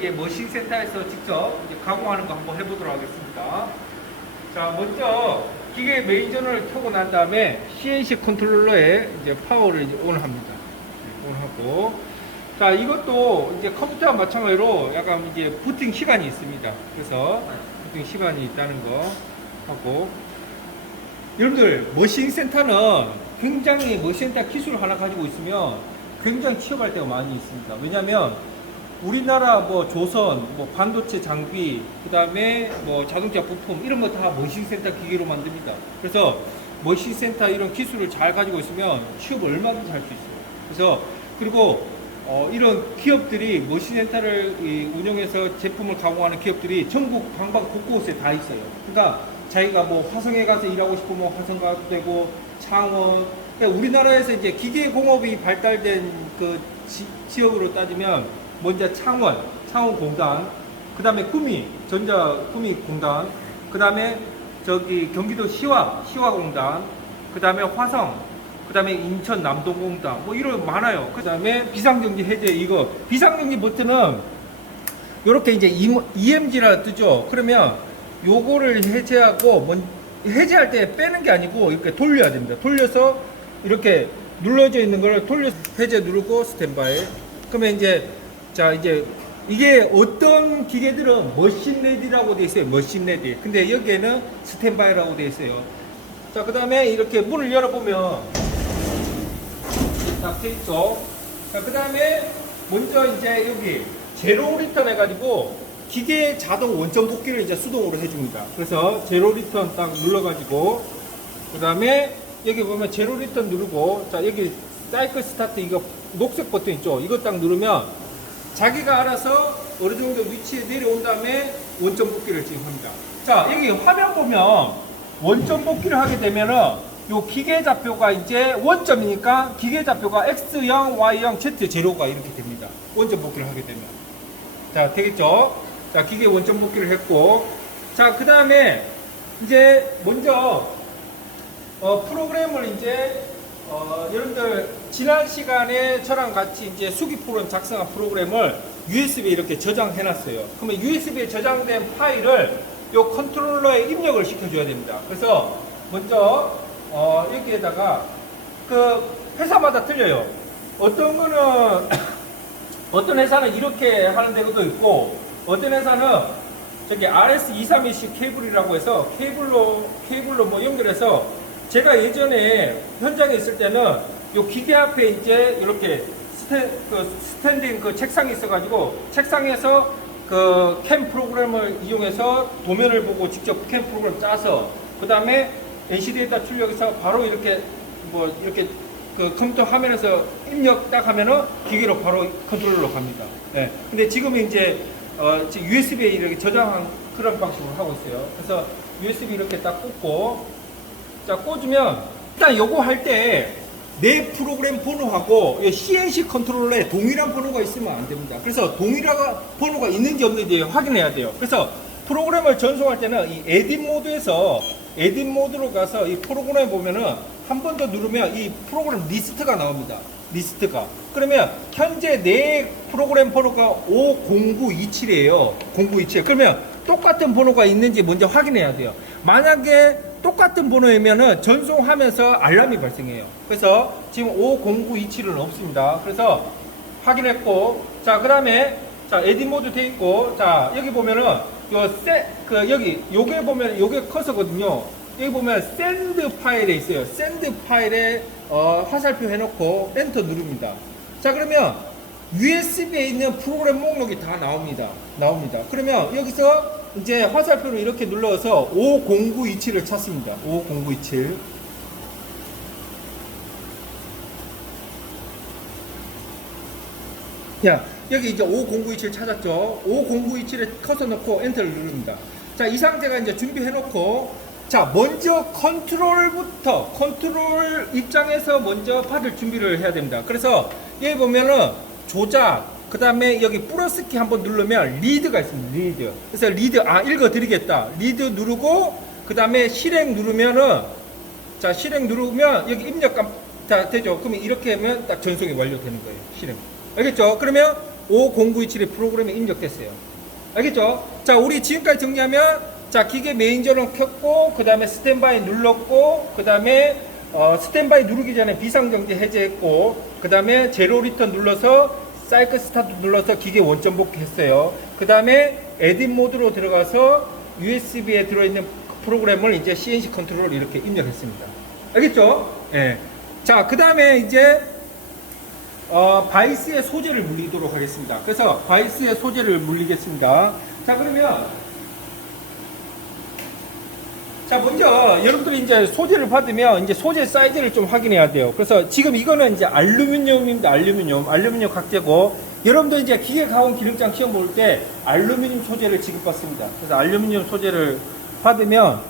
이제 머신 센터에서 직접 이제 가공하는 거 한번 해보도록 하겠습니다. 자, 먼저 기계 메인전을 켜고 난 다음에 CNC 컨트롤러에 이제 파워를 이제 온합니다. 온하고, 자, 이것도 이제 컴퓨터와 마찬가지로 약간 이제 부팅 시간이 있습니다. 그래서 부팅 시간이 있다는 거 하고, 여러분들 머신 센터는 굉장히 머신 센터 기술을 하나 가지고 있으면 굉장히 취업할 때가 많이 있습니다. 왜냐하면 우리나라 뭐 조선, 뭐 반도체 장비, 그 다음에 뭐 자동차 부품 이런 거 다 머신 센터 기계로 만듭니다. 그래서 머신 센터 이런 기술을 잘 가지고 있으면 취업을 얼마든지 할 수 있어요. 그래서 그리고 이런 기업들이 머신 센터를 운영해서 제품을 가공하는 기업들이 전국 방방 곳곳에 다 있어요. 그러니까 자기가 뭐 화성에 가서 일하고 싶으면 화성 가도 되고, 창원, 그러니까 우리나라에서 이제 기계공업이 발달된 그 지역으로 따지면 먼저 창원공단, 그 다음에 전자구미공단, 그 다음에 저기 경기도 시화공단, 그 다음에 화성, 그 다음에 인천 남동공단, 뭐 이런 많아요. 그 다음에 비상정지 해제, 이거 비상정지 버튼은 요렇게 이제 EMG라 뜨죠. 그러면 요거를 해제하고, 해제할 때 빼는 게 아니고 이렇게 돌려야 됩니다. 돌려서 이렇게 눌러져 있는 걸 돌려서 해제 누르고 스탠바이. 그러면 이제, 자, 이제 이게 어떤 기계들은 머신 레디라고 되어 있어요. 머신 레디. 근데 여기에는 스탠바이라고 되어 있어요. 자, 그 다음에 이렇게 문을 열어보면 딱 돼 있죠. 자, 그 다음에 먼저 이제 여기 제로 리턴 해가지고 기계 자동 원점 복귀를 이제 수동으로 해줍니다. 그래서 제로 리턴 딱 눌러가지고, 그 다음에 여기 보면 제로 리턴 누르고, 자, 여기 사이클 스타트 이거 녹색 버튼 있죠. 이거 딱 누르면 자기가 알아서 어느 정도 위치에 내려온 다음에 원점 복귀를 지금 합니다. 자, 여기 화면 보면 원점 복귀를 하게 되면은 요 기계 좌표가 이제 원점이니까 기계 좌표가 X형, Y형, Z0가 이렇게 됩니다. 원점 복귀를 하게 되면. 자, 되겠죠? 자, 기계 원점 복귀를 했고, 자, 그 다음에 이제 먼저 프로그램을 이제 여러분들 지난 시간에 저랑 같이 이제 수기 프로그램 작성한 프로그램을 USB에 이렇게 저장해 놨어요. 그러면 USB에 저장된 파일을 요 컨트롤러에 입력을 시켜줘야 됩니다. 그래서 먼저 여기에다가 그 회사마다 틀려요. 어떤 거는 어떤 회사는 이렇게 하는 데도 있고, 어떤 회사는 저기 RS232C 케이블이라고 해서 케이블로 뭐 연결해서, 제가 예전에 현장에 있을 때는 요 기계 앞에 이제 이렇게 스탠딩 그 책상이 있어가지고 책상에서 그 캠 프로그램을 이용해서 도면을 보고 직접 캠 프로그램 짜서, 그 다음에 NC 데이터 출력해서 바로 이렇게 뭐 이렇게 그 컴퓨터 화면에서 입력 딱 하면은 기계로 바로 컨트롤러로 갑니다. 네. 근데 지금은 이제 지금 USB에 이렇게 저장한 그런 방식으로 하고 있어요. 그래서 USB 이렇게 딱 꽂고, 자, 꽂으면 일단 요거 할 때 내 프로그램 번호하고 CNC 컨트롤러에 동일한 번호가 있으면 안 됩니다. 그래서 동일한 번호가 있는지 없는지 확인해야 돼요. 그래서 프로그램을 전송할 때는 이 에딧 모드로 가서 이 프로그램 보면은 한 번 더 누르면 이 프로그램 리스트가 나옵니다. 리스트가. 그러면 현재 내 프로그램 번호가 50927이에요. 0927. 그러면 똑같은 번호가 있는지 먼저 확인해야 돼요. 만약에 똑같은 번호이면은 전송하면서 알람이 발생해요. 그래서 지금 50927은 없습니다. 그래서 확인했고, 자, 그 다음에 자, 에딧 모드 돼 있고, 자, 여기 보면은 여기 요게 보면 요게 커서거든요. 여기 보면 샌드 파일에 있어요. 샌드 파일에 화살표 해놓고 엔터 누릅니다. 자, 그러면 USB에 있는 프로그램 목록이 다 나옵니다. 그러면 여기서 이제 화살표를 이렇게 눌러서 50927을 찾습니다. 50927. 야, 여기 이제 50927 찾았죠? 50927에 커서 넣고 엔터를 누릅니다. 자, 이 상태가 이제 준비해 놓고, 자, 먼저 컨트롤 입장에서 먼저 받을 준비를 해야 됩니다. 그래서 여기 보면은 조작, 그 다음에 여기 플러스 키 한번 누르면 리드가 있습니다. 리드. 그래서 리드, 읽어 드리겠다. 리드 누르고, 그 다음에 실행 누르면은, 자, 실행 누르면 여기 입력 다 되죠. 그러면 이렇게 하면 딱 전송이 완료되는 거예요. 실행. 알겠죠? 그러면 O0927의 프로그램에 입력됐어요. 알겠죠? 자, 우리 지금까지 정리하면, 자, 기계 메인저는 켰고, 그 다음에 스탠바이 눌렀고, 그 다음에 스탠바이 누르기 전에 비상정지 해제했고, 그 다음에 제로 리턴 눌러서 사이클 스타트 눌러서 기계 원점 복귀했어요. 그 다음에 에딧 모드로 들어가서 USB에 들어있는 프로그램을 이제 CNC 컨트롤을 이렇게 입력했습니다. 알겠죠? 예. 자, 그 다음에 이제 바이스의 소재를 물리도록 하겠습니다. 그래서 바이스의 소재를 물리겠습니다. 자, 그러면 자, 먼저 여러분들이 이제 소재를 받으면 이제 소재 사이즈를 좀 확인해야 돼요. 그래서 지금 이거는 이제 알루미늄입니다. 알루미늄 각재고, 여러분들 이제 기계 가공 기능장 시험 볼 때 알루미늄 소재를 지급받습니다. 그래서 알루미늄 소재를 받으면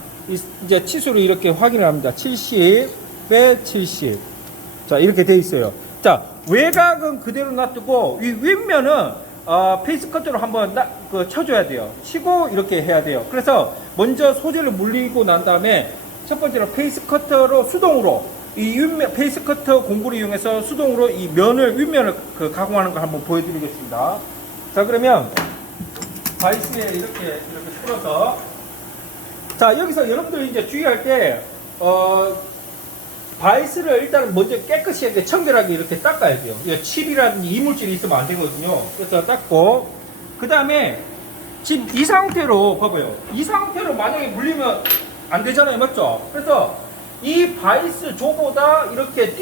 이제 치수를 이렇게 확인을 합니다. 70에 70. 자, 이렇게 돼 있어요. 자, 외곽은 그대로 놔두고 이 윗면은 페이스 커터로 한번 쳐줘야 돼요. 치고 이렇게 해야 돼요. 그래서 먼저 소재를 물리고 난 다음에 첫 번째로 페이스 커터로 수동으로 이 윗면 페이스 커터 공구를 이용해서 수동으로 이 면을 윗면을 가공하는 걸 한번 보여드리겠습니다. 자, 그러면 바이스에 이렇게 풀어서, 자, 여기서 여러분들 이제 주의할 때 바이스를 일단 먼저 깨끗이 이렇게 청결하게 이렇게 닦아야 돼요. 칩이라든지 이물질이 있으면 안 되거든요. 그래서 닦고, 그 다음에 지금 이 상태로 봐봐요. 이 상태로 만약에 물리면 안 되잖아요, 맞죠? 그래서 이 바이스 조보다 이렇게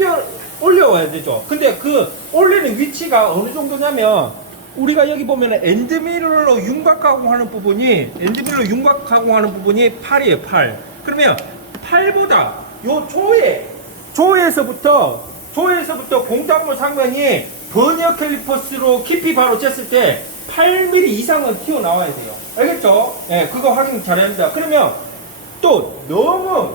올려와야 되죠. 근데 그 올리는 위치가 어느 정도냐면, 우리가 여기 보면 엔드밀러로 윤곽 가공하는 부분이 팔이에요, 팔. 그러면 팔보다 요 조에서부터 공작물 상면이 버니어 캘리퍼스로 깊이 바로 쟀을 때 8mm 이상은 튀어나와야 돼요. 알겠죠? 네, 그거 확인 잘해야 합니다. 그러면 또 너무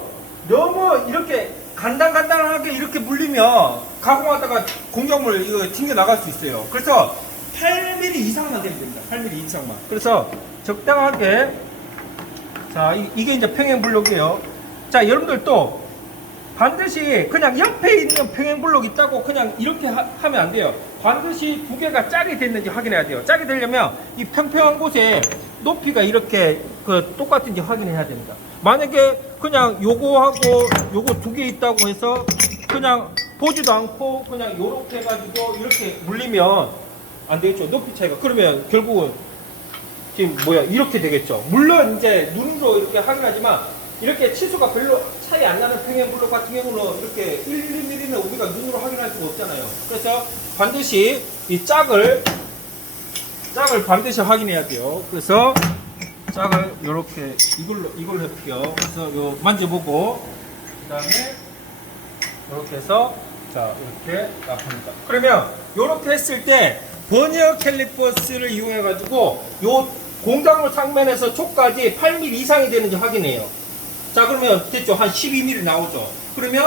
이렇게 간당간당하게 이렇게 물리면 가공하다가 공작물 이거 튕겨 나갈 수 있어요. 그래서 8mm 이상만 되면 됩니다. 8mm 이상만. 그래서 적당하게, 자, 이게 이제 평행블록이에요. 자, 여러분들 또 반드시 그냥 옆에 있는 평행블록 있다고 그냥 이렇게 하면 안 돼요. 반드시 두 개가 짝이 됐는지 확인해야 돼요. 짝이 되려면 이 평평한 곳에 높이가 이렇게 똑같은지 확인해야 됩니다. 만약에 그냥 요거하고 요거 두 개 있다고 해서 그냥 보지도 않고 그냥 요렇게 해가지고 이렇게 물리면 안 되겠죠. 높이 차이가. 그러면 결국은 지금 이렇게 되겠죠. 물론 이제 눈으로 이렇게 확인하지만 이렇게 치수가 별로 차이 안 나는 평행블록 같은 경우는 이렇게 1, 2mm는 우리가 눈으로 확인할 수가 없잖아요. 그래서 반드시 이 짝을 반드시 확인해야 돼요. 그래서 짝을 이렇게 이걸로 해볼게요. 그래서 요 만져보고, 그 다음에 이렇게 해서, 자, 이렇게 딱 합니다. 그러면 이렇게 했을 때 버니어 캘리퍼스를 이용해 가지고 요 공작물 상면에서 촉까지 8mm 이상이 되는지 확인해요. 자, 그러면 됐죠. 한 12mm 나오죠. 그러면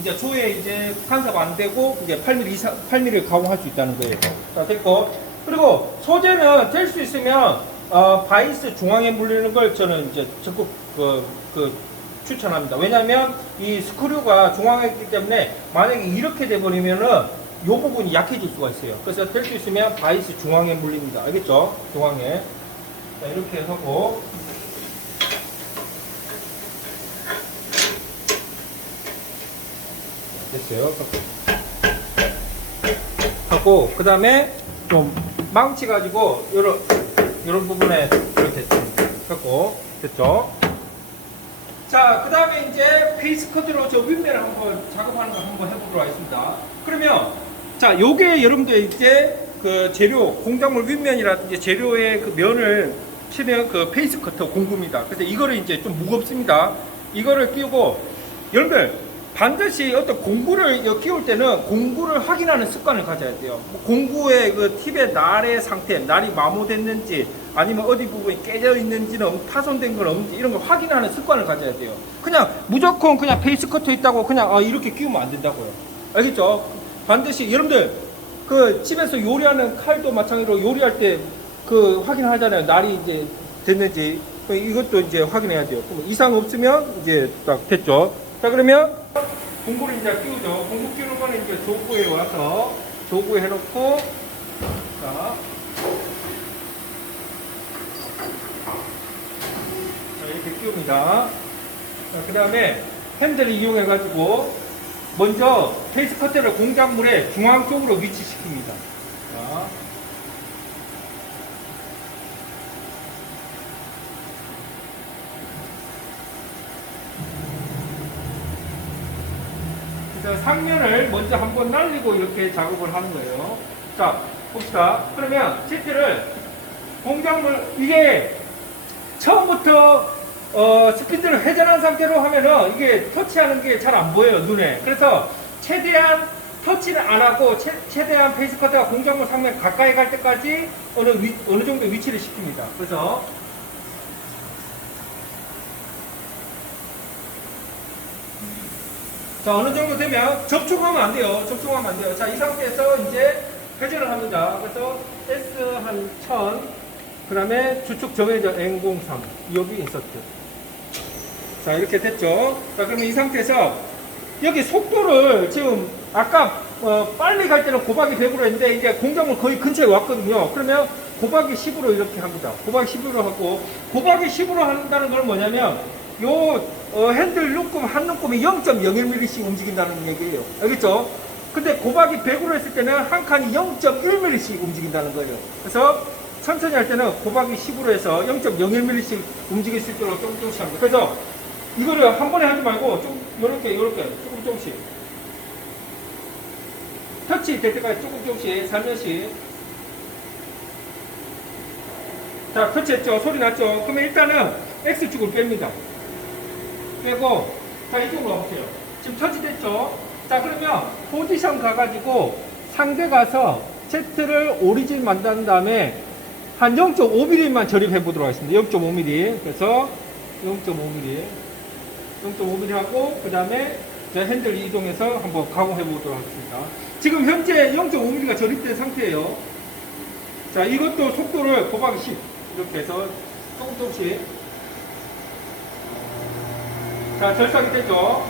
이제 조에 이제 간섭 안 되고 이제 8mm를 가공할 수 있다는 거예요. 자, 됐고, 그리고 소재는 될 수 있으면 바이스 중앙에 물리는 걸 저는 이제 적극 추천합니다. 왜냐하면 이 스크류가 중앙에 있기 때문에 만약에 이렇게 돼버리면은 이 부분이 약해질 수가 있어요. 그래서 될 수 있으면 바이스 중앙에 물립니다. 알겠죠? 중앙에. 자, 이렇게 하고, 됐어요. 하고, 그 다음에 좀 망치 가지고 이런 부분에 이렇게 하고, 됐죠? 자, 그 다음에 이제 페이스 커트로 저 윗면을 한번 작업하는 거 한번 해보도록 하겠습니다. 그러면, 자, 요게 여러분들 이제 그 재료, 공작물 윗면이라든지 재료의 그 면을 치는 그 페이스 커터 공구입니다. 그래서 이거를 이제 좀 무겁습니다. 이거를 끼우고, 여러분들, 반드시 어떤 공구를 끼울 때는 공구를 확인하는 습관을 가져야 돼요. 공구의 그 팁의 날의 상태, 날이 마모됐는지 아니면 어디 부분이 깨져 있는지는 파손된 건 없는지 이런 걸 확인하는 습관을 가져야 돼요. 그냥 무조건 그냥 페이스 커터 있다고 그냥 이렇게 끼우면 안 된다고요. 알겠죠? 반드시 여러분들 그 집에서 요리하는 칼도 마찬가지로 요리할 때 그 확인하잖아요. 날이 이제 됐는지 이것도 이제 확인해야 돼요. 그럼 이상 없으면 이제 딱 됐죠. 자, 그러면 공구를 이제 끼우죠. 공구 끼우는 거는 이제 조구에 와서 조구에 해놓고, 자, 자, 이렇게 끼웁니다. 그 다음에 핸들을 이용해가지고 먼저 페이스 커터를 공작물의 중앙 쪽으로 위치시킵니다. 자. 그래서 상면을 먼저 한번 날리고 이렇게 작업을 하는 거예요. 자, 봅시다. 그러면 제트를 공작물, 이게 처음부터 스피드를 회전한 상태로 하면은 이게 터치하는 게 잘 안 보여요, 눈에. 그래서 최대한 터치를 안 하고 최대한 페이스 커터가 공작물 상면 가까이 갈 때까지 어느 정도 위치를 시킵니다. 그래서 자, 어느 정도 되면 접촉하면 안 돼요. 접촉하면 안 돼요. 자, 이 상태에서 이제 회전을 합니다. 그래서 S 한 1000, 그 다음에 주축 정해져 N03, 여기 인서트. 자, 이렇게 됐죠. 자, 그러면 이 상태에서 여기 속도를 지금 아까 빨리 갈 때는 곱하기 100으로 했는데 이제 공작물 거의 근처에 왔거든요. 그러면 곱하기 10으로 이렇게 합니다. 곱하기 10으로 하고, 곱하기 10으로 한다는 건 뭐냐면 요 핸들 눈금 한 눈금이 0.01mm씩 움직인다는 얘기예요. 알겠죠? 근데 곱하기 100으로 했을 때는 한 칸이 0.1mm씩 움직인다는 거예요. 그래서 천천히 할 때는 곱하기 10으로 해서 0.01mm씩 움직일 수 있도록 조금씩 합니다. 그래서 이거를 한 번에 하지 말고 좀 요렇게 조금씩 터치 될 때까지 조금씩 살며시. 자, 터치했죠? 소리 났죠? 그러면 일단은 X축을 뺍니다. 빼고, 자, 이쪽으로 와보세요. 지금 터치됐죠? 자, 그러면 포지션 가가지고 상대 가서 Z를 오리진 만든 다음에 한 0.5mm만 조립해 보도록 하겠습니다. 0.5mm. 그래서 0.5mm 하고, 그 다음에 핸들 이동해서 한번 가공해 보도록 하겠습니다. 지금 현재 0.5mm가 조립된 상태예요. 자, 이것도 속도를 곱하기 10. 이렇게 해서 조금씩. 자, 절삭이 됐죠?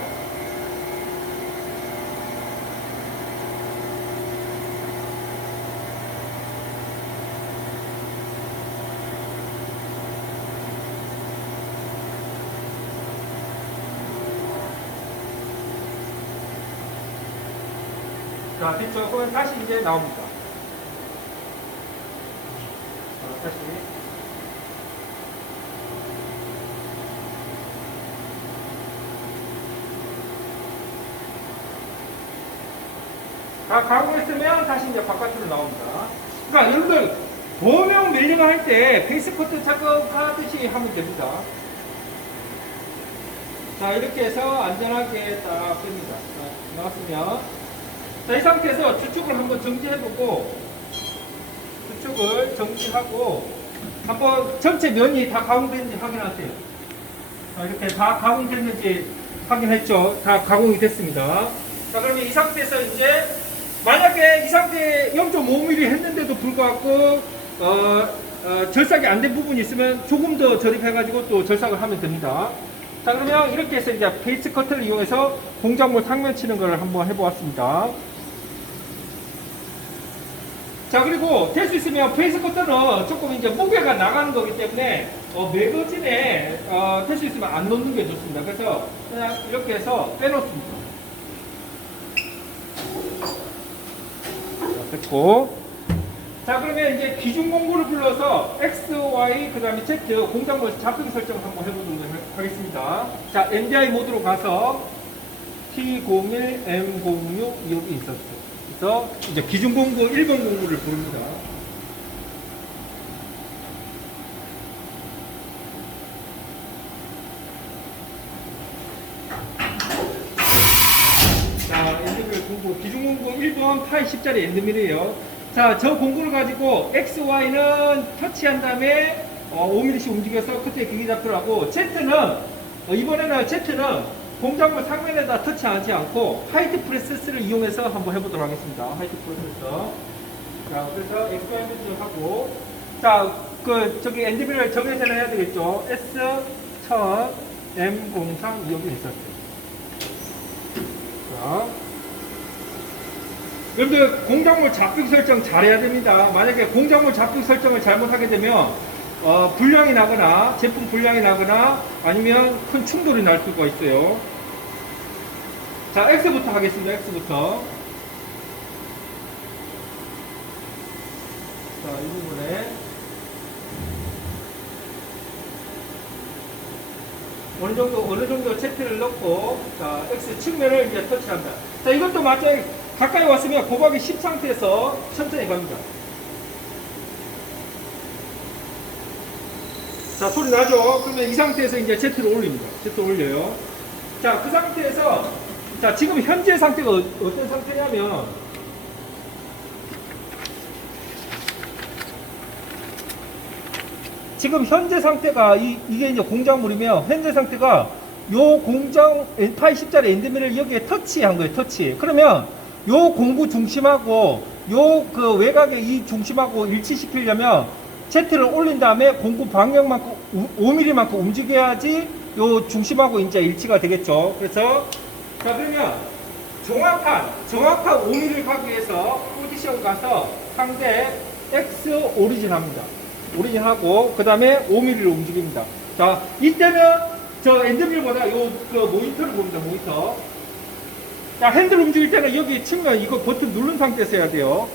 자, 됐죠? 그러면 다시 이제 나옵니다. 자, 다시. 다 가공했으면 다시 이제 바깥으로 나옵니다. 그러니까 여러분들 도명 밀링을 할 때 페이스 커트 작업하듯이 하면 됩니다. 자, 이렇게 해서 안전하게 딱 됩니다. 자, 나왔으면, 자, 이 상태에서 주축을 한번 정지해보고, 주축을 정지하고 한번 전체 면이 다 가공됐는지 확인하세요. 자, 이렇게 다 가공됐는지 확인했죠? 다 가공이 됐습니다. 자, 그러면 이 상태에서 이제 만약에 이 상태에 0.5mm 했는데도 불구하고 절삭이 안 된 부분이 있으면 조금 더 조립해가지고 또 절삭을 하면 됩니다. 자, 그러면 이렇게 해서 이제 페이스 커터를 이용해서 공작물 상면 치는 걸 한번 해보았습니다. 자, 그리고 될 수 있으면 페이스 커터는 조금 이제 무게가 나가는 거기 때문에 매거진에 될 수 있으면 안 놓는 게 좋습니다. 그래서 그냥 이렇게 해서 빼놓습니다. 됐고, 자, 그러면 이제 기준 공구를 불러서 X, Y, 그 다음에 Z 공작물 잡등 설정을 한번 해보도록 하겠습니다. 자, MDI 모드로 가서 T01, M06 여기 있었죠. 그래서 이제 기준 공구 1번 공구를 부릅니다. 자, 엔드밀 공구, 기준 공구 1번 파이 10짜리 엔드밀이에요. 자, 저 공구를 가지고 X, Y는 터치한 다음에 5mm씩 움직여서 끝에 길이 잡더라고. Z는 이번에는 Z는 공작물 상면에다 터치하지 않고 하이트 프로세스를 이용해서 한번 해보도록 하겠습니다. 하이트 프로세서. 자, 그래서 X, Y 매치를 하고, 자, 저기 엔드밀을 정해서 해야 되겠죠. S 1000 M03 여기 있었죠. 자, 여러분들 공작물 잡히기 설정 잘해야 됩니다. 만약에 공작물 잡히기 설정을 잘못하게 되면 불량이 나거나 제품 불량이 나거나 아니면 큰 충돌이 날 수가 있어요. 자, X부터 하겠습니다. X부터. 자, 이 부분에 어느 정도 채트를 넣고, 자, X 측면을 이제 터치한다. 자, 이것도 마찬가지, 가까이 왔으면 고박이 10 상태에서 천천히 갑니다. 자, 소리 나죠? 그러면 이 상태에서 이제 Z를 올립니다. Z 올려요. 자, 그 상태에서, 자, 지금 현재 상태가 어떤 상태냐면, 지금 현재 상태가 이게 이제 공작물이면 현재 상태가 요 공정 80짜리 엔드밀을 여기에 터치한 거예요. 터치. 그러면 요 공구 중심하고 요 그 외곽의 이 중심하고 일치시키려면 Z를 올린 다음에 공구 방향만큼 5mm만큼 움직여야지 요 중심하고 이제 일치가 되겠죠. 그래서 자, 그러면 정확한 5mm를 가기 위해서 포지션 가서 상대 X 오리진 합니다. 오리진 하고 그 다음에 5mm를 움직입니다. 자, 이때는 저 엔드밀보다 요 그 모니터를 봅니다. 모니터. 자, 핸들 움직일 때는 여기 측면 이거 버튼 누른 상태에서 해야 돼요.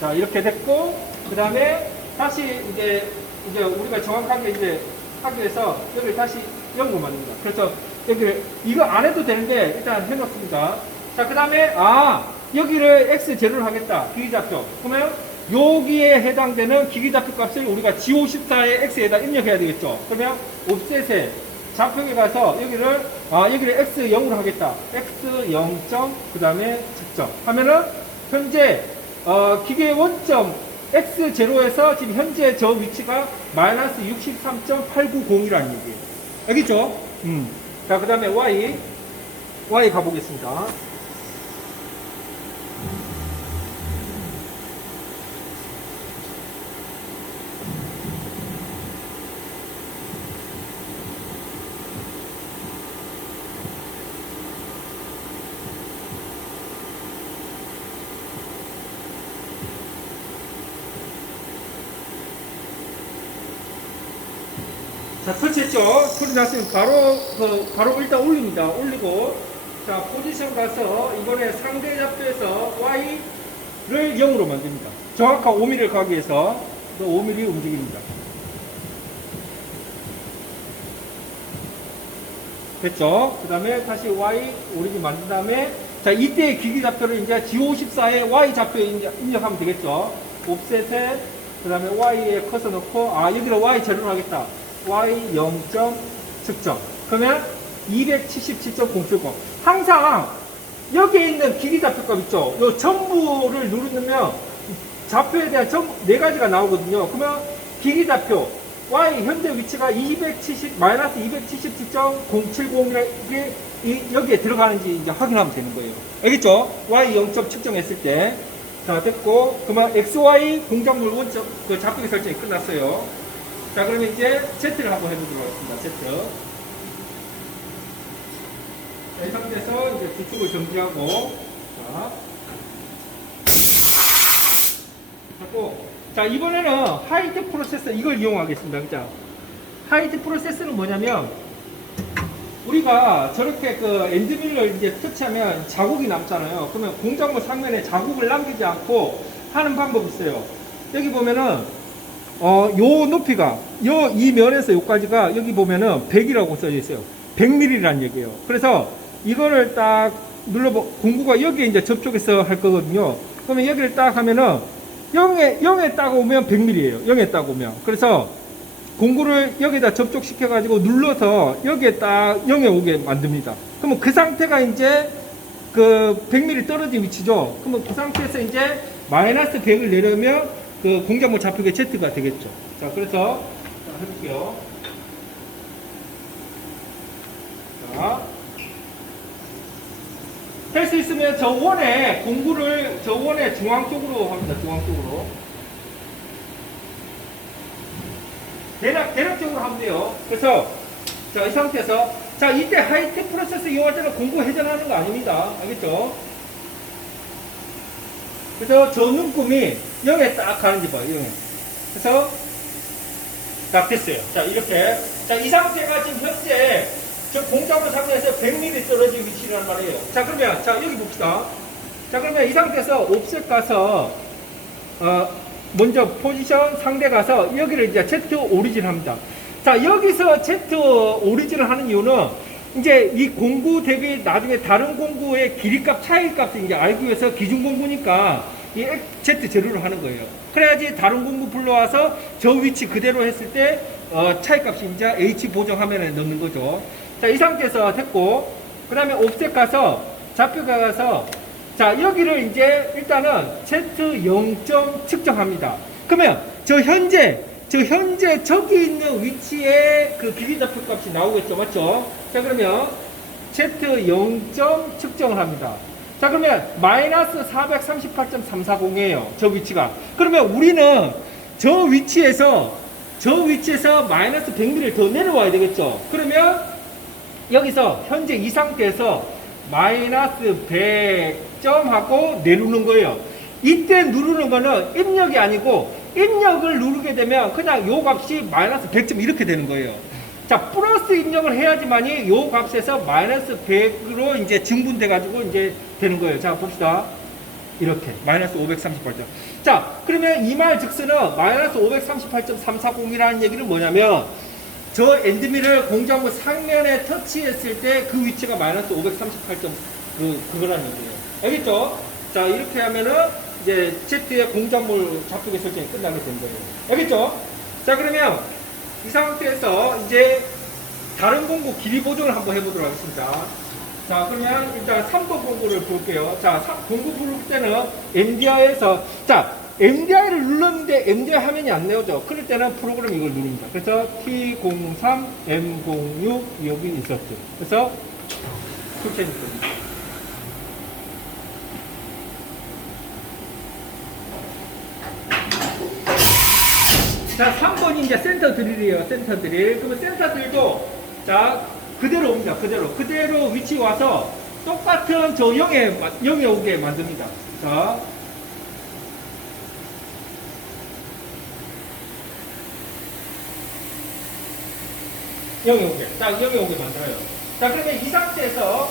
자, 이렇게 됐고 그 다음에 다시 이제 우리가 정확하게 이제 하기 위해서 여기를 다시 연구 만듭니다. 그래서 여기를 이거 안 해도 되는데 일단 해놓습니다. 자, 그 다음에 여기를 X0를 하겠다. 기기좌표. 그러면 여기에 해당되는 기기좌표 값을 우리가 G54의 X에다 입력해야 되겠죠. 그러면 옵셋에 좌표에 가서 여기를 X0으로 하겠다. X0점 그 다음에 측정 하면은 현재 기계의 원점 X0에서 지금 현재 저 위치가 마이너스 63.890이라는 얘기예요. 알겠죠? 자, 그 다음에 Y 가보겠습니다. 자, 터치했죠? 소리 났으면 바로 일단 올립니다. 올리고, 자, 포지션 가서 이번에 상대 좌표에서 Y를 0으로 만듭니다. 정확한 5mm를 가기 위해서 5mm 움직입니다. 됐죠? 그 다음에 다시 Y 오리진 만든 다음에, 자, 이때 기기 좌표를 이제 G54의 Y 좌표에 이제 입력하면 되겠죠? 옵셋에, 그 다음에 Y에 커서 넣고, 여기를 Y 제로로 하겠다. Y 0점 측정. 그러면 277.070. 항상 여기에 있는 기기 좌표값 있죠? 요 전부를 누르면 좌표에 대한 네 가지가 나오거든요. 그러면 기기 좌표 Y 현재 위치가 마이너스 277.070이게 여기에 들어가는지 이제 확인하면 되는 거예요. 알겠죠? Y 0점 측정했을 때. 자, 됐고, 그러면 XY 공작물 원점 그 좌표기 설정이 끝났어요. 자, 그러면 이제 Z를 한번 해보도록 하겠습니다. Z. 자, 이 상태에서 이제 뒤쪽을 정지하고, 자, 이번에는 하이트 프로세서 이걸 이용하겠습니다. 그죠? 하이트 프로세서는 뭐냐면, 우리가 저렇게 그 엔드밀을 이제 터치하면 자국이 남잖아요. 그러면 공작물 상면에 자국을 남기지 않고 하는 방법이 있어요. 여기 보면은, 요 높이가, 이 면에서 요까지가 여기 보면은 100이라고 써져 있어요. 100mm라는 얘기예요. 그래서 이거를 딱 공구가 여기에 이제 접촉해서 할 거거든요. 그러면 여기를 딱 하면은 0에 딱 오면 100mm예요. 0에 딱 오면. 그래서 공구를 여기다 접촉시켜가지고 눌러서 여기에 딱 0에 오게 만듭니다. 그러면 그 상태가 이제 그 100mm 떨어진 위치죠. 그러면 그 상태에서 이제 마이너스 100을 내려면 그 공작물 좌표계 Z가 되겠죠. 자, 그래서 해볼게요. 자, 할 수 있으면 저 원의 공구를 저 원의 중앙 쪽으로 합니다. 중앙 쪽으로. 대략적으로 하면 돼요. 그래서 자, 이 상태에서 자, 이때 하이텍 프로세스 이용할 때는 공구 회전하는 거 아닙니다. 알겠죠? 그래서 저 눈금이 0에 딱 가는지 봐요, 0에. 그래서 딱 됐어요. 자, 이렇게. 자, 이 상태가 지금 현재 저 공작으로 상태에서 100mm 떨어진 위치란 말이에요. 자, 그러면, 자, 여기 봅시다. 자, 그러면 이 상태에서 옵셋 가서, 먼저 포지션 상대 가서 여기를 이제 Z 오리진 합니다. 자, 여기서 Z 오리진을 하는 이유는 이제 이 공구 대비 나중에 다른 공구의 길이값 차이값을 이제 알기 위해서 기준 공구니까 이 Z 제로를 하는 거예요. 그래야지 다른 공구 불러와서 저 위치 그대로 했을 때 차이값이 이제 H 보정 화면에 넣는 거죠. 자, 이 상태에서 됐고, 그 다음에 옵셋 가서 좌표가 가서 자, 여기를 이제 일단은 Z 0점 측정합니다. 그러면 저 현재 저기 있는 위치에 그 길이 좌표 값이 나오겠죠, 맞죠? 자, 그러면 Z 0점 측정을 합니다. 자, 그러면 마이너스 438.340이에요, 저 위치가. 그러면 우리는 저 위치에서 마이너스 100mm를 더 내려와야 되겠죠. 그러면 여기서 현재 이 상태에서 마이너스 100점 하고 내누르는 거예요. 이때 누르는 거는 입력이 아니고 입력을 누르게 되면 그냥 요 값이 마이너스 100점 이렇게 되는 거예요. 자, 플러스 입력을 해야지만이 요 값에서 마이너스 100으로 이제 증분돼 가지고 이제 되는 거예요. 자, 봅시다. 이렇게 마이너스 538점. 자, 그러면 이 말 즉스는 마이너스 538.340이라는 얘기는 뭐냐면 저 엔드밀을 공작물 상면에 터치했을 때 그 위치가 마이너스 538점 그거라는 얘기예요. 알겠죠? 자, 이렇게 하면은 이제 Z의 공작물 좌표계 설정이 끝나게 된 거예요. 알겠죠? 자, 그러면 이 상태에서 이제 다른 공구 길이 보정을 한번 해보도록 하겠습니다. 자, 그러면 일단 3번 공구를 볼게요. 자, 공구 부를 때는 MDI에서 자, MDI를 눌렀는데 MDI 화면이 안 나오죠. 그럴 때는 프로그램 이걸 누릅니다. 그래서 T03, M06 여기 있었죠. 그래서 출첵이 됩니다. 자, 3번이 이제 센터 드릴이에요. 센터 드릴. 그러면 센터 드릴도 자, 그대로 옵니다. 그대로 위치 와서 똑같은 저 0에 오게 만듭니다. 자, 영에 오게. 자, 0에 오게 만들어요. 자, 그러면 이 상태에서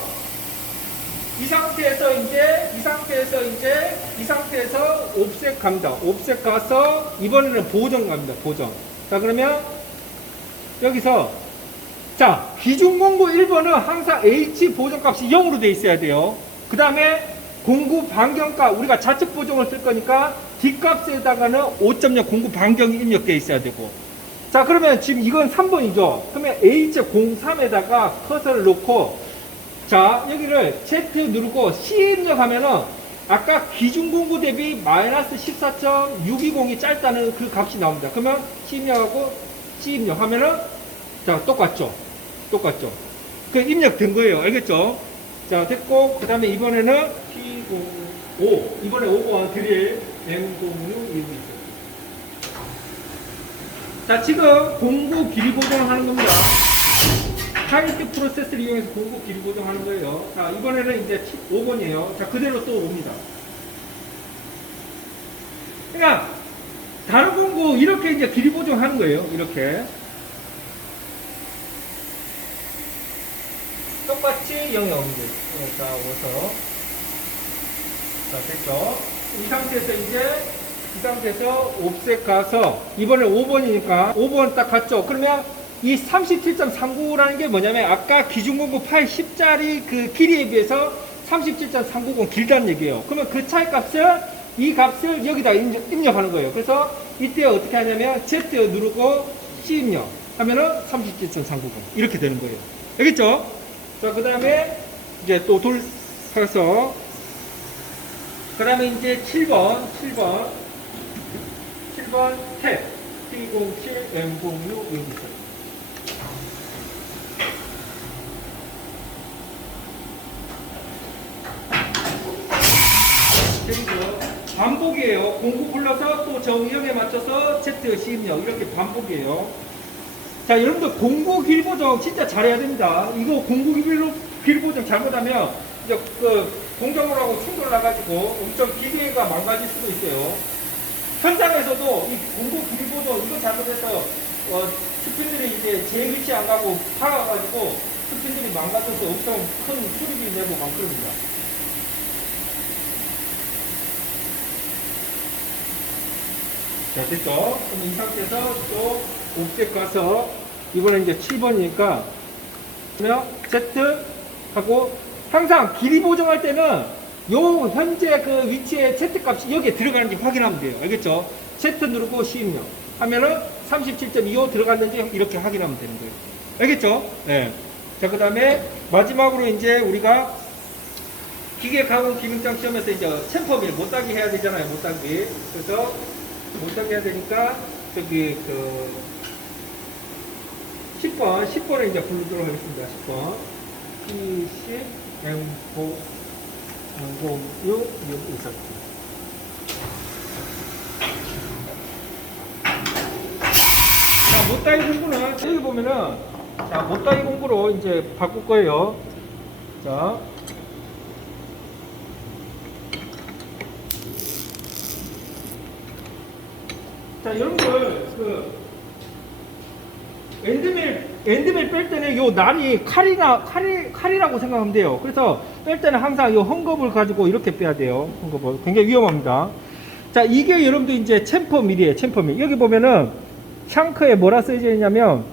옵셋 갑니다. 옵셋 가서 이번에는 보정 갑니다. 보정. 자, 그러면 여기서 자, 기준 공구 1번은 항상 H 보정 값이 0으로 돼 있어야 돼요. 그 다음에 공구 반경값 우리가 좌측 보정을 쓸 거니까 D값에다가는 5.0 공구 반경이 입력되어 있어야 되고. 자, 그러면 지금 이건 3번이죠. 그러면 H03에다가 커서를 놓고 자, 여기를 Z 누르고 C 입력하면은 아까 기준 공구 대비 마이너스 14.620이 짧다는 그 값이 나옵니다. 그러면 C 입력하고 C 입력하면은 자, 똑같죠. 그 입력된 거예요. 알겠죠? 자, 됐고, 그 다음에 이번에는 T05, 이번에 5번 드릴 M06 이거 있어요. 자, 지금 공구 길이 보정을 하는 겁니다. 하이텍 프로세스를 이용해서 공구 길이 보정하는 거예요. 자, 이번에는 이제 5번이에요. 자, 그대로 또 옵니다. 그러니까, 다른 공구 이렇게 이제 길이 보정하는 거예요. 이렇게. 똑같이 0이 오는 거예요. 자, 오서. 자, 됐죠? 이 상태에서 옵셋 가서, 이번에 5번이니까, 5번 딱 갔죠? 그러면 이 37.395라는 게 뭐냐면, 아까 기준공구 파일 10짜리 그 길이에 비해서 37.390 길다는 얘기예요. 그러면 그 차이 값을, 이 값을 여기다 입력하는 거예요. 그래서 이때 어떻게 하냐면, Z 누르고 C 입력 하면은 37.390. 이렇게 되는 거예요. 알겠죠? 자, 그 다음에 이제 또 돌아서 그 다음에 이제 7번 탭 T07 M06 여기 있어요. 그리고 반복이에요. 공구 불러서 또 정의역에 맞춰서 Z C 입력 이렇게 반복이에요. 자, 여러분들 공구 길 보정 진짜 잘해야 됩니다. 이거 공구 길 보정 잘못하면 이제 그 공정물하고 충돌 나가지고 엄청 기계가 망가질 수도 있어요. 현장에서도 이 공구 길 보정 이거 잘못해서 스핀들이 이제 제 위치 안 가고 박아가지고 스핀들이 망가져서 엄청 큰 수리비 내고 막 그럽니다. 자, 됐죠? 그럼 이 상태에서 또 옵셋 가서 이번에 이제 7번이니까 그러면 Z 하고 항상 길이 보정할 때는 요 현재 그 위치에 Z 값이 여기에 들어가는지 확인하면 돼요. 알겠죠? Z 누르고 시입력 하면은 37.25 들어갔는지 이렇게 확인하면 되는 거예요. 알겠죠? 네. 자, 그 다음에 마지막으로 이제 우리가 기계 가공 기능장 시험에서 이제 챔퍼밀 못따기 해야 되잖아요. 못따기. 그래서 못따기 해야 되니까 저기 그 10번을 이제 부르도록 하겠습니다. 10번. PC M4 006 6 자, 못따기 공부는 여기 보면은 자, 못따기 공부로 이제 바꿀 거예요. 자. 자, 여러분들, 엔드밀 뺄 때는 요 날이 칼이라고 생각하면 돼요. 그래서 뺄 때는 항상 요 헝겊을 가지고 이렇게 빼야 돼요. 헝겊을. 굉장히 위험합니다. 자, 이게 여러분들 이제 챔퍼밀이에요. 챔퍼밀. 여기 보면은 샹크에 뭐라 써져 있냐면,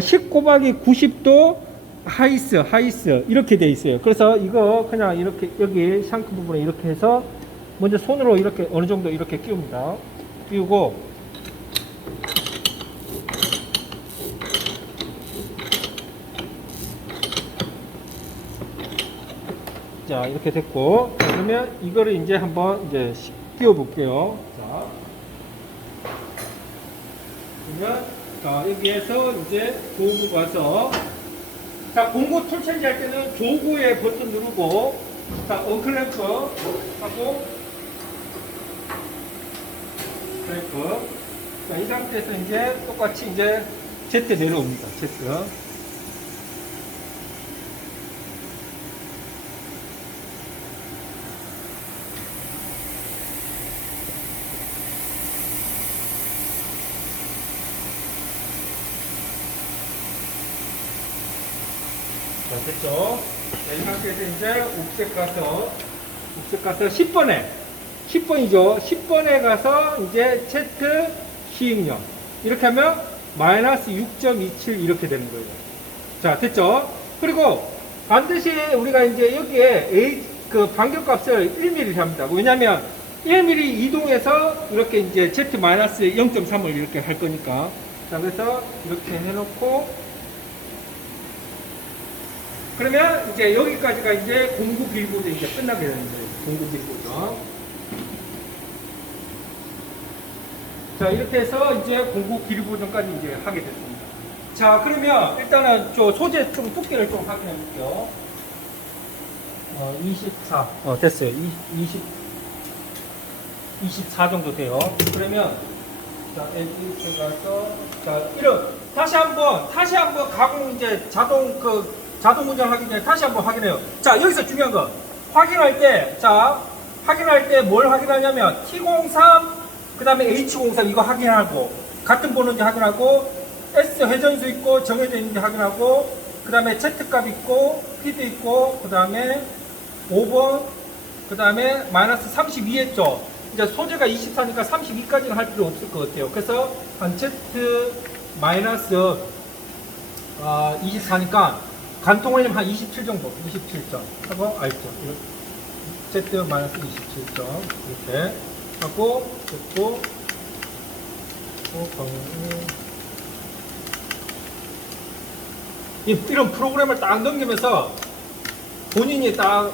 10 곱하기 90도 하이스. 이렇게 돼 있어요. 그래서 이거 그냥 이렇게 여기 샹크 부분에 이렇게 해서 먼저 손으로 이렇게 어느 정도 이렇게 끼웁니다. 끼우고, 자, 이렇게 됐고, 자, 그러면 이거를 이제 한번 이제 끼워 볼게요. 자, 그러면, 자, 여기에서 이제 도구 가서, 자, 공구 툴 체인지 할 때는 조구의 버튼 누르고, 자, 언클램프 하고, 클램프. 자, 이 상태에서 이제 똑같이 이제 Z 내려옵니다. Z. 자, 됐죠? 자, 이 상태에서 이제 옵셋 가서 10번이죠. 10번에 가서 이제 Z 시입력. 이렇게 하면 마이너스 6.27 이렇게 되는 거예요. 자, 됐죠? 그리고 반드시 우리가 이제 여기에 그 반경값을 1mm를 합니다. 왜냐면 1mm 이동해서 이렇게 이제 Z 마이너스 0.3을 이렇게 할 거니까. 자, 그래서 이렇게 해놓고 그러면 이제 여기까지가 이제 공구 빌보드 이제 끝나게 되는 거예요. 공구 빌보드. 자, 이렇게 해서 이제 공구 빌보드까지 이제 하게 됐습니다. 자, 그러면 일단은 저 소재 좀 두께를 좀 확인해 볼게요. 24. 됐어요. 24 정도 돼요. 그러면 자, 에디트 가서 자, 다시 한번 가공 이제 자동 운전하기 전에 다시 한번 확인해요. 자, 여기서 중요한 거. 확인할 때 뭘 확인하냐면 T03, 그 다음에 H03 이거 확인하고, 같은 번호인지 확인하고, S 회전수 있고, 정해져 있는지 확인하고, 그 다음에 Z값 있고, P도 있고, 그 다음에 5번, 그 다음에 마이너스 32 했죠. 이제 소재가 24니까 32까지는 할 필요 없을 것 같아요. 그래서 한 Z 마이너스 24니까 간통을 한 27 정도, 27점 하고 R점, Z 마이너스 27점 이렇게 하고 됐고, 이런 프로그램을 딱 넘기면서 본인이 딱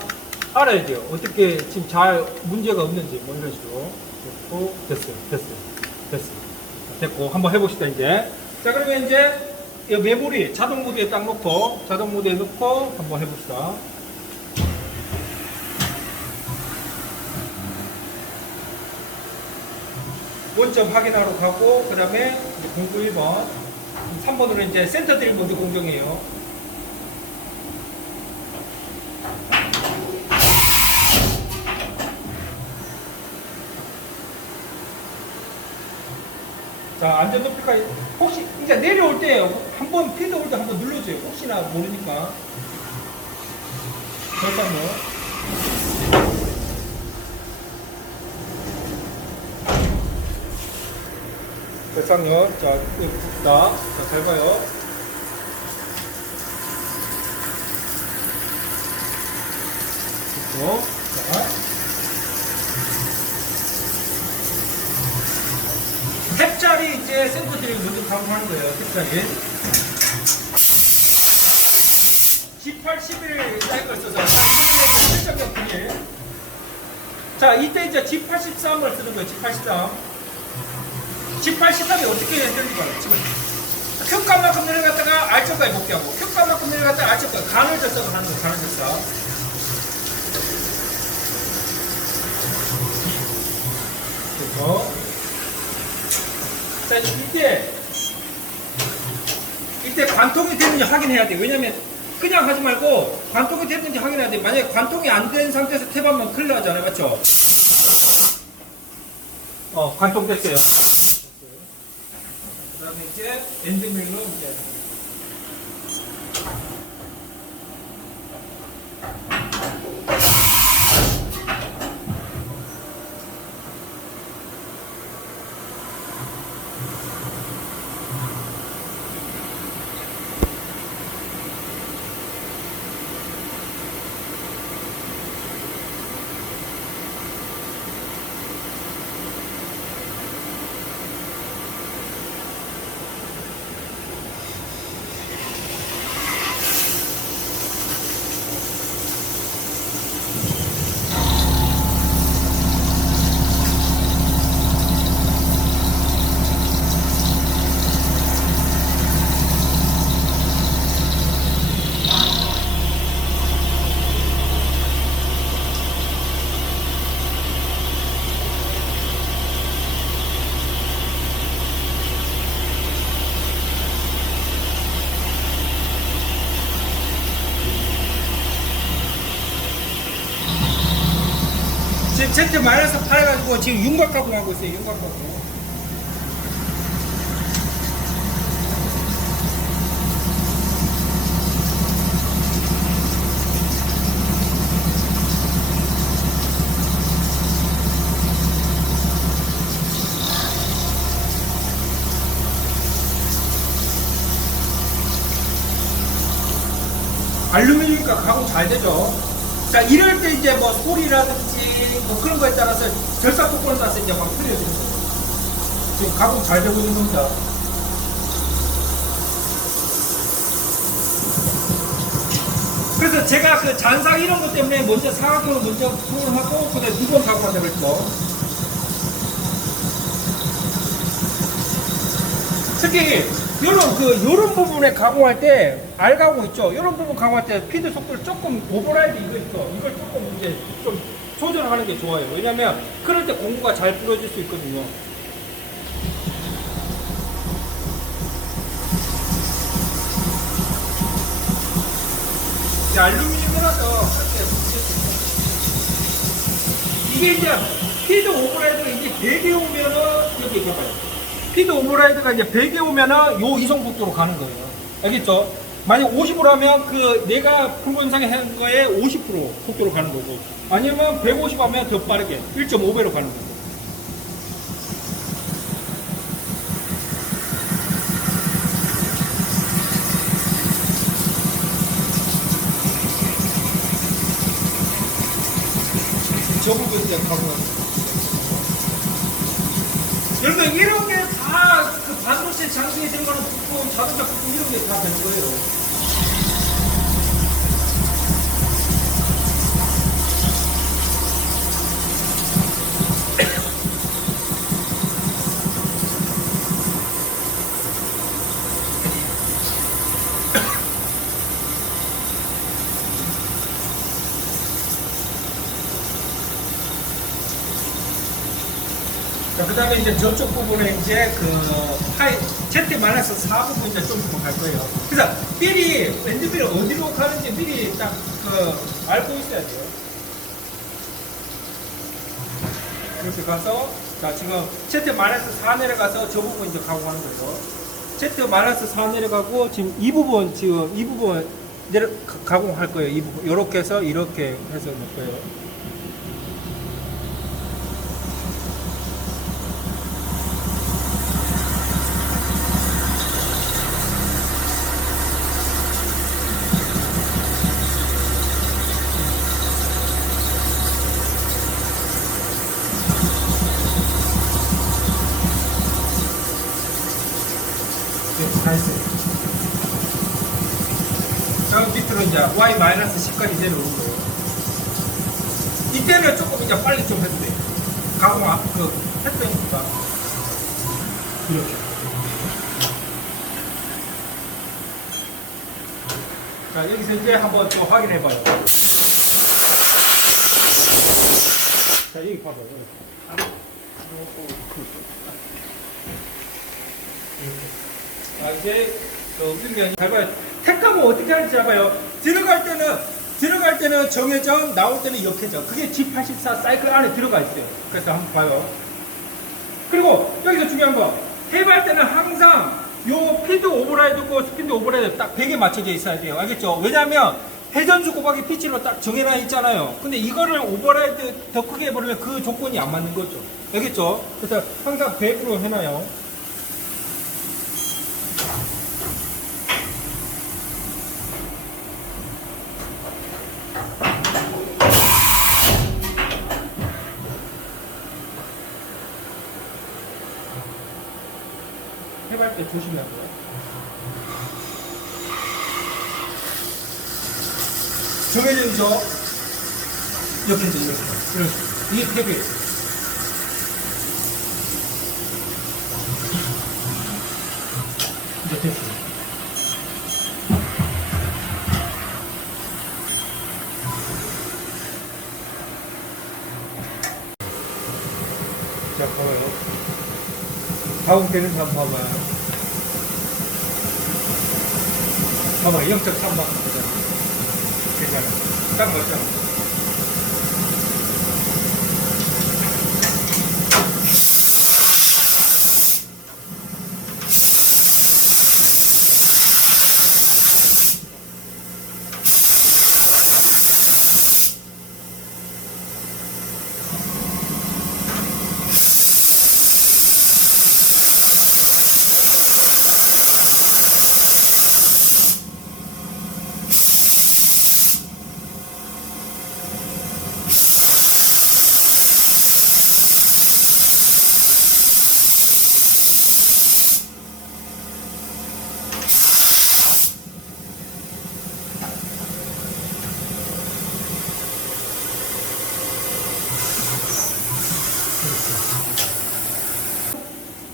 알아야 돼요. 어떻게 지금 잘 문제가 없는지 뭐 이런 식으로. 됐고, 됐고 한번 해봅시다 이제. 자, 그러면 이제 이 메모리 자동 모드에 딱 놓고 한번 해봅시다. 원점 확인하러 가고, 그 다음에 공구 1번 3번으로 이제 센터 드릴 모드 공정이에요. 자, 안전 높이까지. 혹시 이제 내려올 때 한번 피드 올 때 한번 눌러줘요. 혹시나 모르니까. 절단요. 절상요. 자, 자, 잘 봐요. 그렇죠. 자. 탭짜리 이제 센터 드릴 먼저 가공하는 거예요. 탭짜리. G81 사이클을 써서 이번에는 7.0 자, 이때 이제 G83을 쓰는 거예요. G83. G83이 어떻게 되는지 봐요. 지금 Q값만큼 내려갔다가 R쪽까지 복귀하고 Q값만큼 내려갔다가 R쪽까지 간을 졌다가 하는 거예요. 간을 졌다. 그래서 자, 이때 관통이 되는지 확인해야 돼요. 왜냐면 그냥 하지 말고 관통이 됐는지 확인해야 돼요. 만약에 관통이 안 된 상태에서 탭하면 큰일 나잖아요. 맞죠? 관통됐어요. 그 다음에 이제 엔드밀로 이제 지금 Z-8 해가지고 지금 윤곽 가공하고 있어요. 윤곽 가공. 알루미늄이니까 가공 잘 되죠. 자, 이럴 때 이제 뭐 소리라든지 뭐 그런 거에 따라서 결사폭권에 따라서 이제 막 틀려지는 거예요. 지금 가공 잘 되고 있는 겁니다. 그래서 제가 그 잔상 이런 것 때문에 먼저 사각형을 먼저 가공하고 그다음에 2번 가공한다고 했죠. 특히 요런 부분에 가공할 때 R 가공 있죠. 요런 부분 가공할 때 피드 속도를 조금 오버라이드 이거 있어. 이걸 조금 이제 좀 조절하는 게 좋아요. 왜냐면 그럴 때 공구가 잘 부러질 수 있거든요. 알루미늄이라서 그렇게 붙일 수 있어요. 이게 이제 피드 오버라이드가 이제 100에 오면은 여기 봐봐요. 피드 오버라이드가 이제 100에 오면은 요 이송 속도로 가는 거예요. 알겠죠? 만약 50으로 하면 그 내가 프로그램상에 한 거에 50% 속도로 가는 거고, 아니면 150 하면 더 빠르게 1.5배로 가는 거고. 저 부분 이제 가공하는 여러분, 이런 게 다 그 반도체 장비에 들어가는 부품, 자동차 부품 이런 게 다 되는 거예요. 자, 그 다음에 이제 저쪽 부분에 이제 그 파이, Z-4 부분 이제 좀 갈 거예요. 그래서 미리, 밴드밀이 어디로 가는지 미리 딱 그 알고 있어야 돼요. 이렇게 가서, 자, 지금 Z-4 내려가서 저 부분 이제 가공하는 거죠. Z-4 내려가고, 지금 이 부분 가공할 거예요. 이 부분. 요렇게 해서 이렇게 해서 넣을 거예요. 다 했어요. 다음 밑으로 이제 Y-10까지 내려오는 거예요. 이때는 조금 이제 빨리 좀 해도 돼요. 가공 했으니까. 이렇게. 자, 여기서 이제 한번 또 확인해 봐요. 자, 여기 봐봐요. 자, 이제 우리면 잘 봐요. 택감은 어떻게 하는지 잘 봐요. 들어갈 때는 정회전, 나올 때는 역회전. 그게 G84 사이클 안에 들어가 있어요. 그래서 한번 봐요. 그리고 여기서 중요한 거, 해발 때는 항상 요 피드 오버라이드고 스피드 오버라이드 딱 100에 맞춰져 있어야 돼요. 알겠죠? 왜냐하면 회전수 곱하기 피치로 딱 정해놔 있잖아요. 근데 이거를 오버라이드 더 크게 해버리면 그 조건이 안 맞는 거죠. 알겠죠? 그래서 항상 100으로 해놔요. 해발 때 조심하고요. 정해진죠? 이렇게 이제 이렇게. 이게 탭이에요. 이제 됐어요. 자, 봐봐요. 가운데는 한번 봐봐요. 봐봐, 0.3 바꾸잖아. 괜찮아. 딱 맞잖아.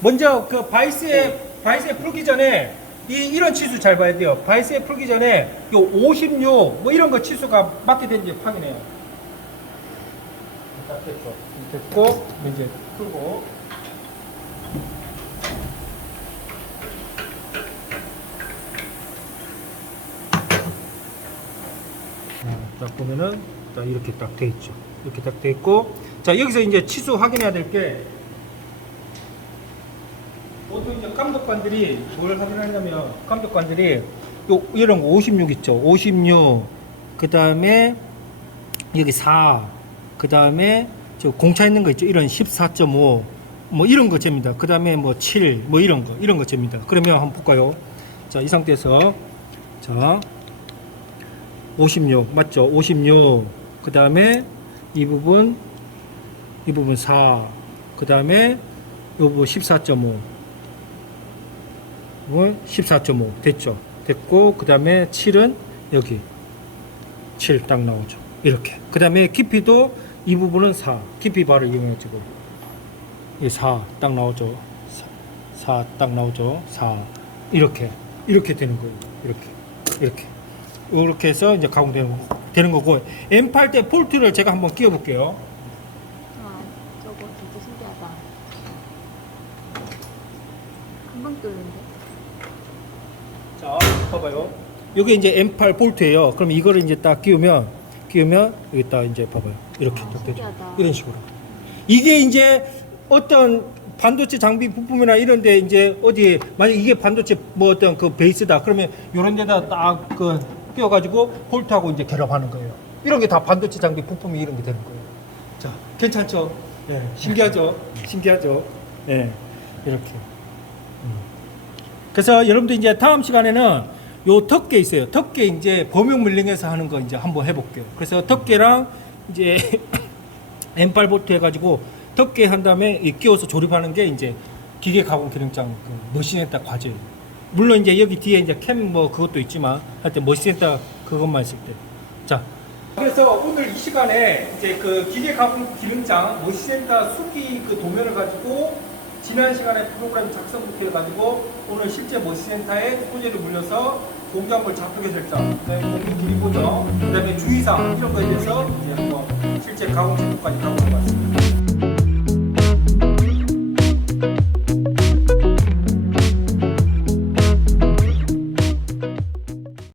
먼저 그 바이스에 풀기 전에 이런 치수 잘 봐야 돼요. 바이스에 풀기 전에 요 56 뭐 이런 거 치수가 맞게 되는지 확인해요. 딱 됐죠. 됐고 이제 풀고. 딱 보면은 딱 이렇게 딱 돼 있죠. 이렇게 딱 돼 있고, 자 여기서 이제 치수 확인해야 될 게. 보통 이제 감독관들이 뭘 확인하냐면, 감독관들이 이런 거 56 있죠. 56, 그 다음에 여기 4, 그 다음에 저 공차 있는 거 있죠. 이런 14.5, 뭐 이런 거 잽니다. 그 다음에 뭐 7, 뭐 이런 거 잽니다. 그러면 한번 볼까요? 자, 이 상태에서, 자, 56, 맞죠? 56, 그 다음에 이 부분 4, 그 다음에 이 부분 14.5, 14.5 됐죠. 됐고, 그 다음에 7은 여기 7 딱 나오죠. 이렇게. 그 다음에 깊이도 이 부분은 4. 깊이 바로 이용해 지금. 4 딱 나오죠. 4 딱 나오죠. 4. 이렇게 되는 거예요. 이렇게 해서 이제 가공되는 거고, M8 때 폴트를 제가 한번 끼워 볼게요. 저거 진짜 신기하다. 금방 뚫는데. 자, 봐봐요. 이게 이제 M8 볼트예요. 그럼 이거를 이제 딱 끼우면 여기 딱 이제 봐봐요. 이렇게 딱 되죠. 신기하다. 이런 식으로. 이게 이제 어떤 반도체 장비 부품이나 이런데 이제 어디 만약 이게 반도체 뭐 어떤 그 베이스다 그러면 이런 데다 딱 그 끼워가지고 볼트하고 이제 결합하는 거예요. 이런 게 다 반도체 장비 부품이 이런 게 되는 거예요. 자, 괜찮죠? 예, 신기하죠? 신기하죠? 예, 이렇게. 그래서 여러분들 이제 다음 시간에는 요 덮개 있어요. 덮개 이제 범용 밀링에서 하는 거 이제 한번 해볼게요. 그래서 덮개랑 이제 M8 볼트 해가지고 덮개 한 다음에 이 끼워서 조립하는 게 이제 기계 가공 기능장 그 머신센터 과제예요. 물론 이제 여기 뒤에 이제 캠 뭐 그것도 있지만 하여튼 머신센터 그것만 있을 때. 자. 그래서 오늘 이 시간에 이제 그 기계 가공 기능장 머신센터 수기 그 도면을 가지고 지난 시간에 프로그램 작성부터 해가지고 오늘 실제 머신센터에 소재를 물려서 공작물 작동의 설정, 그다음에 공기 길이 보정, 그다음에 주의사항 이런 거에 대해서 이제 한번 실제 가공 제품까지 가공해 봤습니다.